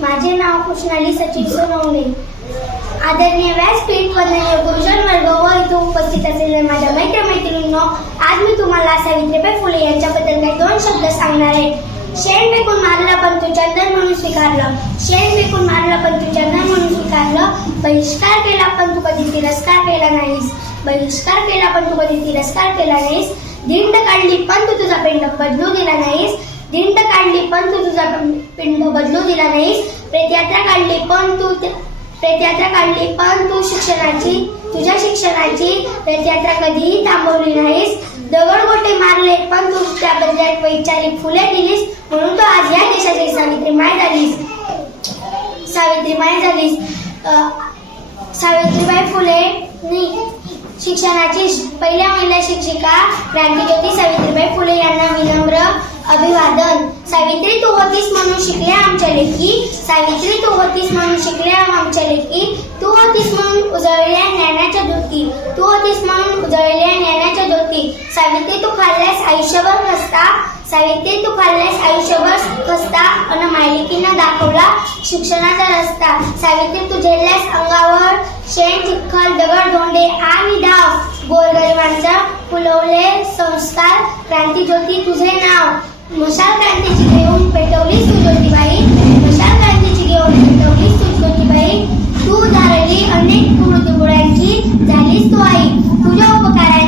माझे नाव कृष्णाली सचिन सोनवणे. आदरणीय व्यासपीठ वंदनीय गुरुजन वर्ग व इथे उपस्थित असलेले माझ्या मैत्रिणींनो, आज मी तुम्हाला सावित्रीबाई फुले यांच्याबद्दल काही दोन शब्द सांगणार आहे. शेण फेकून मारलं पण तू चंदन म्हणून स्वीकारलं. शेण फेकून मारलं पण तू चंदन म्हणून स्वीकारलं. बहिष्कार केला पण तू कधी तिरस्कार केला नाहीस. बहिष्कार केला पण तू कधी तिरस्कार केला नाहीस. धिंड काढली पण तू तुझा पिंड बदलू दिला नाहीस. धिंड काढली पण तू तुझा पिंड बदलू दिला नाहीस. प्रेतयात्रा काढली पण तू तुझ्या शिक्षणाची प्रेतयात्रा कधीही थांबवली नाहीस. दगडगोटे मारले पण तू त्या बदल्यात वैचारिक फुले दिलीस. म्हणून तू आज या देशाची सावित्रीबाई झालीस. सावित्रीबाई फुले शिक्षणाची पहिल्या महिला शिक्षिका क्रांतिज्योती सावित्रीबाई फुले यांना विनम्र अभिवादन. सावित्री तू होतीस म्हणून शिकल्या आमच्या लेकी. सावित्री तू होतीस म्हणून शिकल्या आमच्या लेकी. तू होतीस म्हणून उजळल्या ज्ञानाच्या ज्योती. तू होतीस म्हणून उजळल्या ज्ञानाच्या ज्योती. सावित्री तू खाल्ल्यास आयुष्यभर खस्ता. सावित्री तू खाल्ल्यास आयुष्यभर खस्ता अन मायलिकीनं दाखवला शिक्षणाचा रस्ता. सावित्री तू झेलल्यास अंगावर शेण चिखल दगड धोंडे आणि डाव. गोरगरिबांचा फुलवले संस्कार. क्रांतिज्योती तुझे नाव. मशाल क्रांतीची घेऊन पेटवलीस तू ज्योतिबाई. मशाल क्रांतीची घेऊन पेटवलीस तू ज्योतिबाई. तू धारली अनेक मृत्यूमुळ्यांची झालीस तू आई. तुझ्या उपकाराने